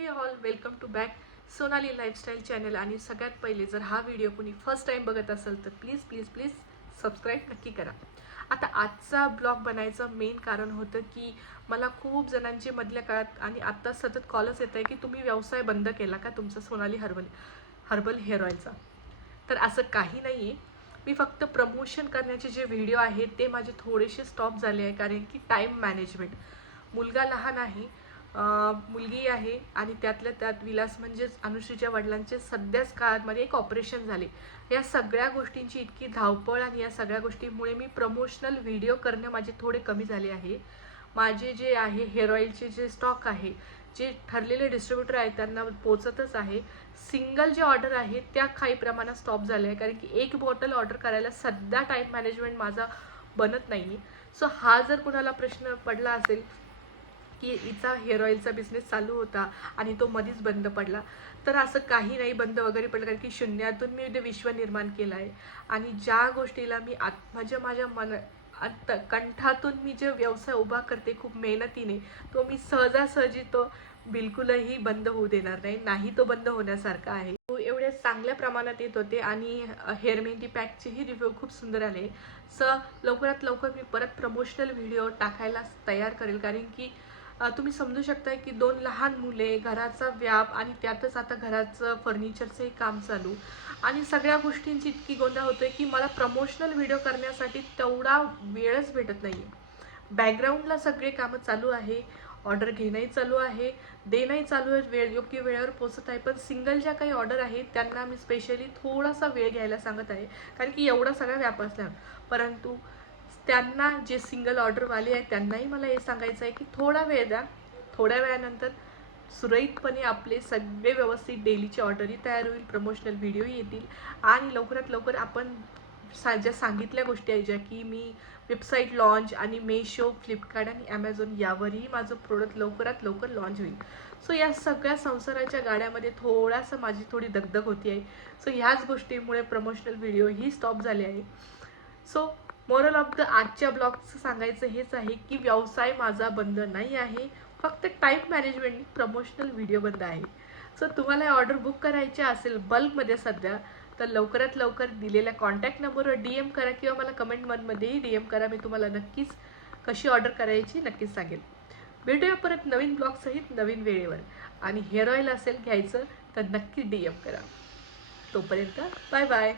Hey all welcome to back Sonali lifestyle channel आणि सगळ्यात पहिले जर हा व्हिडिओ कोणी फर्स्ट टाईम बघत असेल तर प्लीज प्लीज प्लीज सबस्क्राईब नक्की करा. आता आजचा ब्लॉग बनायचं मेन कारण होतं की मला खूप जणांचे मधल्या काळात आणि आत्ता सतत कॉलच येत आहे की तुम्ही व्यवसाय बंद केला का तुमचा सोनाली हर्बल हर्बल हेअर ऑइलचा तर असं काही नाही आहे मी फक्त प्रमोशन करण्याचे जे व्हिडिओ आहेत ते माझे थोडेसे स्टॉप झाले आहे कारण की टाईम मॅनेजमेंट मुलगा लहान आहे मुलगी आहे आणि त्यातल्या त्यात विलास म्हणजेच अनुश्रीच्या वडिलांचे सध्याच काळामध्ये एक ऑपरेशन झाले. या सगळ्या गोष्टींची इतकी धावपळ आणि या सगळ्या गोष्टींमुळे मी प्रमोशनल व्हिडिओ करणे माझे थोडे कमी झाले आहे. माझे जे आहे हेअर ऑइलचे जे स्टॉक आहे जे ठरलेले डिस्ट्रीब्युटर आहेत त्यांना पोचतच आहे. सिंगल जे ऑर्डर आहे त्या काही प्रमाणात स्टॉप झाले आहे. कारण की एक बॉटल ऑर्डर करायला सध्या टाईम मॅनेजमेंट माझा बनत नाही सो हा जर कुणाला प्रश्न पडला असेल की हिचा हेअर ऑइलचा बिझनेस चालू होता आणि तो मधीच बंद पडला. तर असं काही नाही बंद वगैरे पडलं. कारण की शून्यातून मी विश्व निर्माण केलं आहे. आणि ज्या गोष्टीला मी आत म्हणजे माझ्या मन कंठातून मी जे व्यवसाय उभा करते खूप मेहनतीने तो मी सहजासहजी तो बिलकुलही बंद होऊ देणार नाही. नाही तो बंद होण्यासारखा आहे. तो एवढ्या चांगल्या प्रमाणात येत होते आणि हेअर मेहंदी पॅकचेही रिव्ह्यू खूप सुंदर आले. स लवकरात लवकर मी परत प्रमोशनल व्हिडिओ टाकायला तयार करेल. कारण की तुम्ही समजू शकताय की दोन लहान मुले घराचा व्याप आणि त्यातच आता घराचं फर्निचरचंही काम चालू. आणि सगळ्या गोष्टींची इतकी गोंधळ होतोय की मला प्रमोशनल व्हिडिओ करण्यासाठी तेवढा वेळच भेटत नाही बॅकग्राऊंडला सगळे कामं चालू आहे ऑर्डर घेणंही चालू आहे देणंही चालू आहे वेळ योग्य वेळेवर पोचत आहे. पण सिंगल ज्या काही ऑर्डर आहेत त्यांना मी स्पेशली थोडासा वेळ घ्यायला सांगत आहे. कारण की एवढा सगळा व्याप असला परंतु त्यांना जे सिंगल ऑर्डरवाले आहेत त्यांनाही मला हे सांगायचं आहे की थोडा वेळ द्या. थोड्या वेळानंतर सुरळीतपणे आपले सगळे व्यवस्थित डेलीचे ऑर्डरही तयार होईल प्रमोशनल व्हिडिओही येतील. आणि लवकरात लवकर आपण सा ज्या सांगितल्या गोष्टी आहेत ज्या की मी वेबसाईट लॉन्च आणि मेशो फ्लिपकार्ट आणि ॲमेझॉन यावरही माझं प्रोडक्ट लवकरात लवकर लॉन्च होईल. सो या सगळ्या संसाराच्या गाड्यामध्ये थोडासा माझी थोडी दगदग होती आहे. सो ह्याच गोष्टीमुळे प्रमोशनल व्हिडिओ ही स्टॉप झाले आहे. सो मॉरल ऑफ द आजच्या ब्लॉगचं सांगायचं हेच आहे की व्यवसाय माझा बंद नाही आहे. फक्त टाईम मॅनेजमेंट प्रमोशनल व्हिडिओ बंद आहे. सो तुम्हाला ऑर्डर बुक करायची असेल बल्कमध्ये सध्या तर लवकरात लवकर दिलेल्या कॉन्टॅक्ट नंबरवर डी एम करा किंवा मला कमेंट मनमध्येही डी एम करा. मी तुम्हाला नक्कीच कशी ऑर्डर करायची नक्कीच सांगेल. भेटूया परत नवीन ब्लॉगसहित नवीन वेळेवर. आणि हेअर ऑइल असेल घ्यायचं तर नक्की डी एम करा. तोपर्यंत बाय बाय